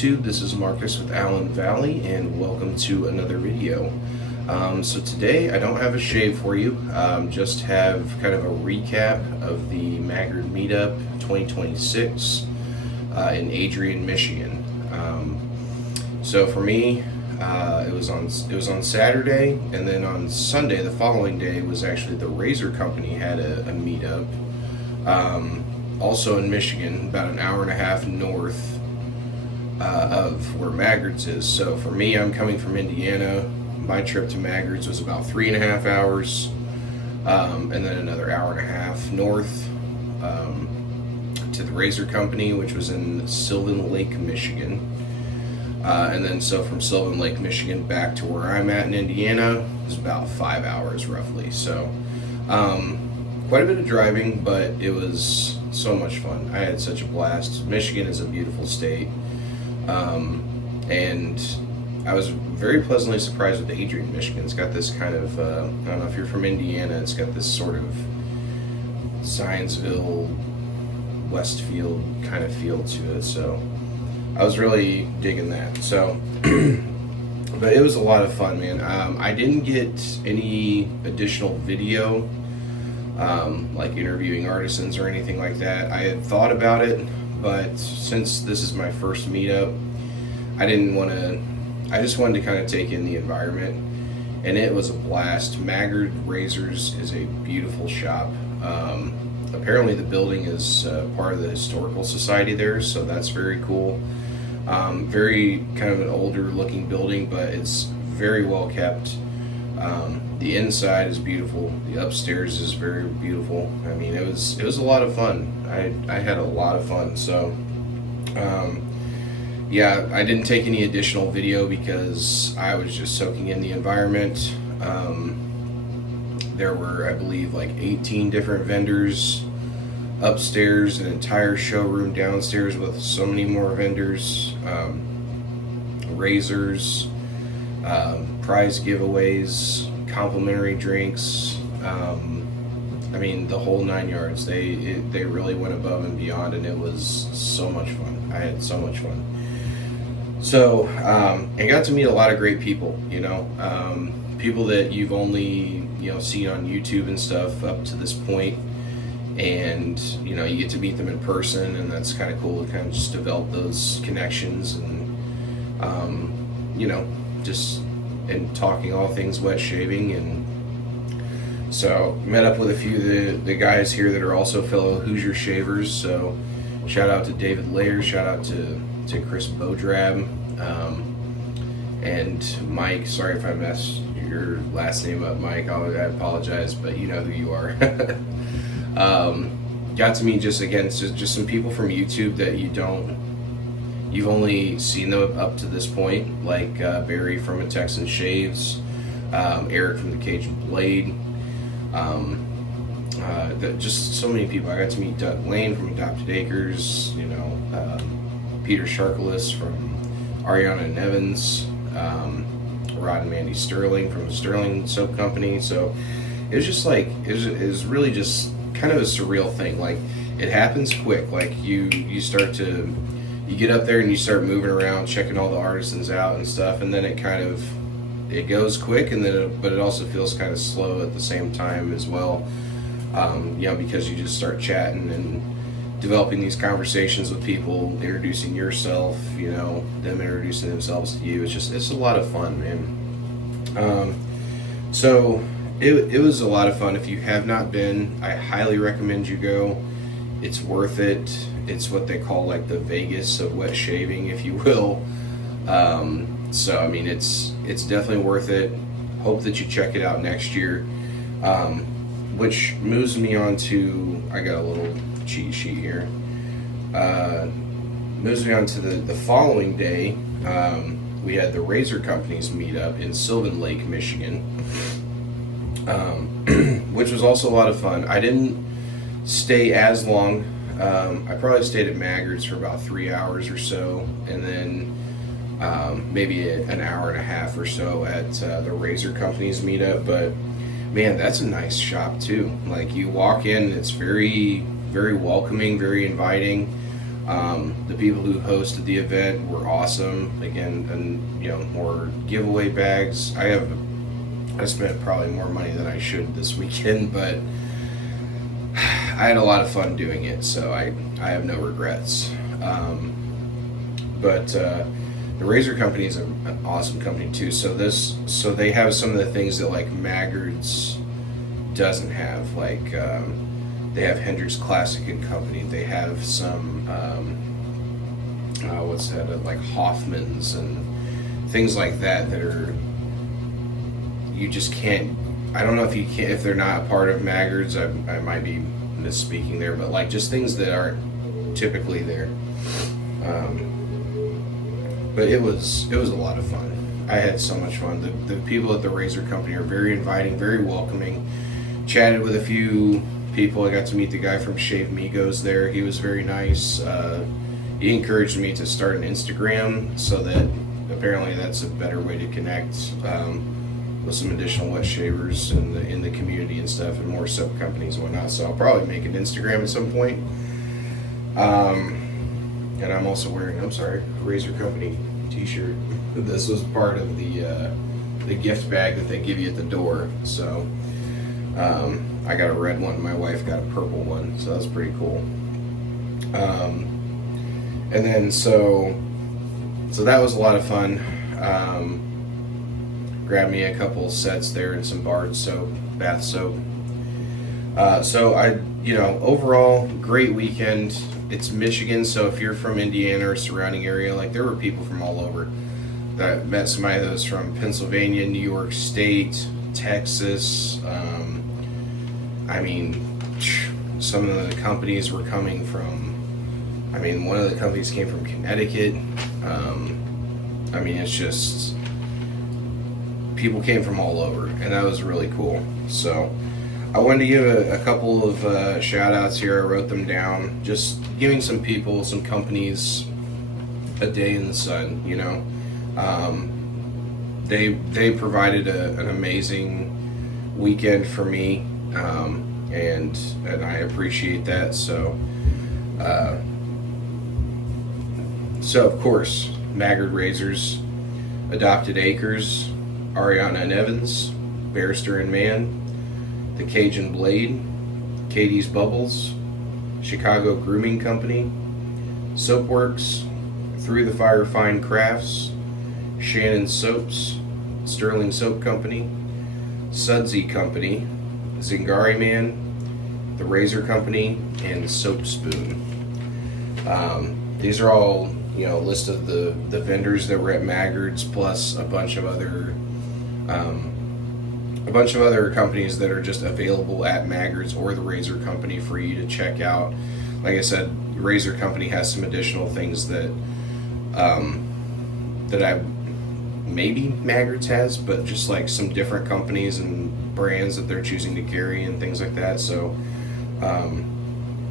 YouTube. This is Marcus with AllenValley, and welcome to another video. So today I don't have a shave for you, just have kind of a recap of the Maggard Meetup 2026 in Adrian, Michigan. So for me, it was on Saturday, and then on Sunday, the following day, was actually the Razor Company had a meetup. Also in Michigan, about an hour and a half north of where Maggard's is. So for me, I'm coming from Indiana. My trip to Maggard's was about 3.5 hours, and then another hour and a half north to the Razor Company, which was in Sylvan Lake, Michigan. And then so from Sylvan Lake, Michigan back to where I'm at in Indiana is about 5 hours roughly. So quite a bit of driving, but it was so much fun. I had such a blast. Michigan is a beautiful state. And I was very pleasantly surprised with Adrian, Michigan. It's got this kind of, I don't know if you're from Indiana, it's got this sort of Zionsville, Westfield kind of feel to it. So I was really digging that. So, but it was a lot of fun, man. I didn't get any additional video, like interviewing artisans or anything like that. I had thought about it, but since this is my first meetup, I just wanted to kind of take in the environment, and it was a blast. Maggard Razors is a beautiful shop. Apparently the building is part of the historical society there, so that's very cool. Very kind of an older looking building, but it's very well kept. The inside is beautiful. The upstairs is very beautiful. I mean, it was a lot of fun. I had a lot of fun. So yeah, I didn't take any additional video because I was just soaking in the environment. There were, I believe, like 18 different vendors upstairs, an entire showroom downstairs with so many more vendors, razors, prize giveaways, complimentary drinks. I mean, the whole 9 yards. They really went above and beyond, and it was so much fun. I had so much fun. So I got to meet a lot of great people. People that you've only seen on YouTube and stuff up to this point, and you get to meet them in person, and that's kind of cool to kind of just develop those connections and just and talking all things wet shaving. And so met up with a few of the guys here that are also fellow Hoosier shavers. So shout out to David Layer, shout out to Chris Bodrab, and Mike. Sorry if I messed your last name up, Mike. I apologize, but you know who you are. Got to meet just some people from YouTube that you've only seen them up to this point, like Barry from A Texan Shaves, Eric from the Cajun Blade, just so many people. I got to meet Doug Lane from Adopted Acres, Peter Sharkalis from Ariana and Evans, Rod and Mandy Sterling from the Sterling Soap Company. So it was just like, it was really just kind of a surreal thing. Like, it happens quick. Like you get up there and you start moving around, checking all the artisans out and stuff, and then it goes quick, and then but it also feels kind of slow at the same time as well. Because you just start chatting and developing these conversations with people, introducing yourself, them introducing themselves to you. It's a lot of fun, man. So it was a lot of fun. If you have not been, I highly recommend you go. It's worth it. It's what they call like the Vegas of wet shaving, if you will. So I mean, it's definitely worth it. Hope that you check it out next year. Which moves me on to, I got a little cheat sheet here. Moves me on to the following day. We had the Razor Company's meetup in Sylvan Lake, Michigan, which was also a lot of fun. I didn't stay as long. I probably stayed at Maggard's for about 3 hours or so, and then maybe an hour and a half or so at the Razor Company's meetup. But man, that's a nice shop too. Like, you walk in, it's very, very welcoming, very inviting. The people who hosted the event were awesome. Again, and more giveaway bags. I spent probably more money than I should this weekend, but I had a lot of fun doing it, so I have no regrets. But the Razor Company is an awesome company too. So they have some of the things that like Maggard's doesn't have. Like they have Hendrix Classic and Company. They have some like Hoffman's and things like that are, you just can't. I don't know if you can, if they're not a part of Maggard's. I might be misspeaking there, but like just things that aren't typically there. But it was a lot of fun. I had so much fun. The people at the Razor Company are very inviting, very welcoming. Chatted with a few people. I got to meet the guy from Shave Migos there. He was very nice. He encouraged me to start an Instagram, so that apparently that's a better way to connect with some additional wet shavers in the community and stuff, and more soap companies and whatnot. So I'll probably make an Instagram at some point. And I'm also wearing, a Razor Company t-shirt. This was part of the gift bag that they give you at the door. So I got a red one, my wife got a purple one, so that's pretty cool. And then so that was a lot of fun. Grabbed me a couple sets there and some Bard soap, bath soap. So overall, great weekend. It's Michigan, so if you're from Indiana or surrounding area, like there were people from all over. That met somebody that was from Pennsylvania, New York State, Texas. Some of the companies were coming from. One of the companies came from Connecticut. It's just people came from all over, and that was really cool. So I wanted to give a couple of shout outs here. I wrote them down, just giving some people, some companies a day in the sun. They provided an amazing weekend for me, and I appreciate that. So of course, Maggard Razors, Adopted Acres, Ariana and Evans, Barrister and Mann, The Cajun Blade, Katie's Bubbles, Chicago Grooming Company, Soapworks, Through the Fire Fine Crafts, Shannon Soaps, Sterling Soap Company, Sudsy Company, Zingari Man, The Razor Company, and Soap Spoon. These are all, a list of the vendors that were at Maggard's, plus a bunch of other companies that are just available at Maggard's or the Razor Company for you to check out. Like I said, the Razor Company has some additional things that maybe Maggard's has, but just like some different companies and brands that they're choosing to carry and things like that. So,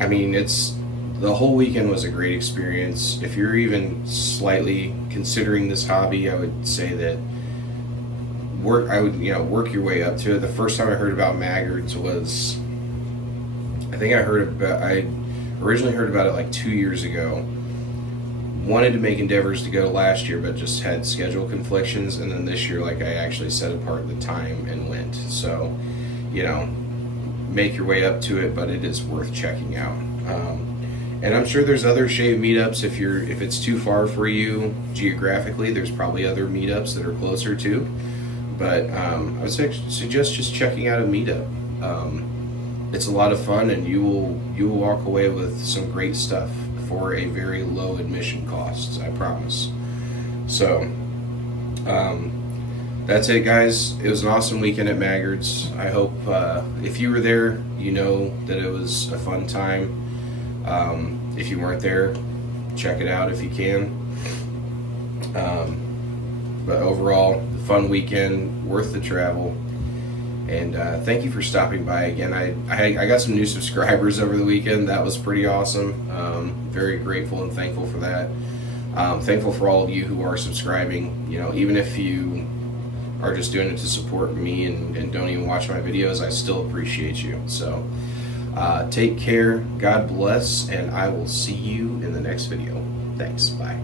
it's the whole weekend was a great experience. If you're even slightly considering this hobby, I would say that work your way up to it. The first time I heard about Maggard's was, I originally heard about it like 2 years ago. Wanted to make endeavors to go last year, but just had schedule conflictions, and then this year, I actually set apart the time and went. So, make your way up to it, but it is worth checking out. And I'm sure there's other shave meetups. If it's too far for you geographically, there's probably other meetups that are closer too. But I would suggest just checking out a meetup. It's a lot of fun, and you will walk away with some great stuff for a very low admission cost, I promise. So that's it, guys. It was an awesome weekend at Maggard's. I hope if you were there, you know that it was a fun time. If you weren't there, check it out if you can. But overall, fun weekend, worth the travel. And thank you for stopping by again. I got some new subscribers over the weekend. That was pretty awesome. Very grateful and thankful for that. Thankful for all of you who are subscribing. Even if you are just doing it to support me and don't even watch my videos, I still appreciate you. So Take care, God bless, and I will see you in the next video. Thanks, bye.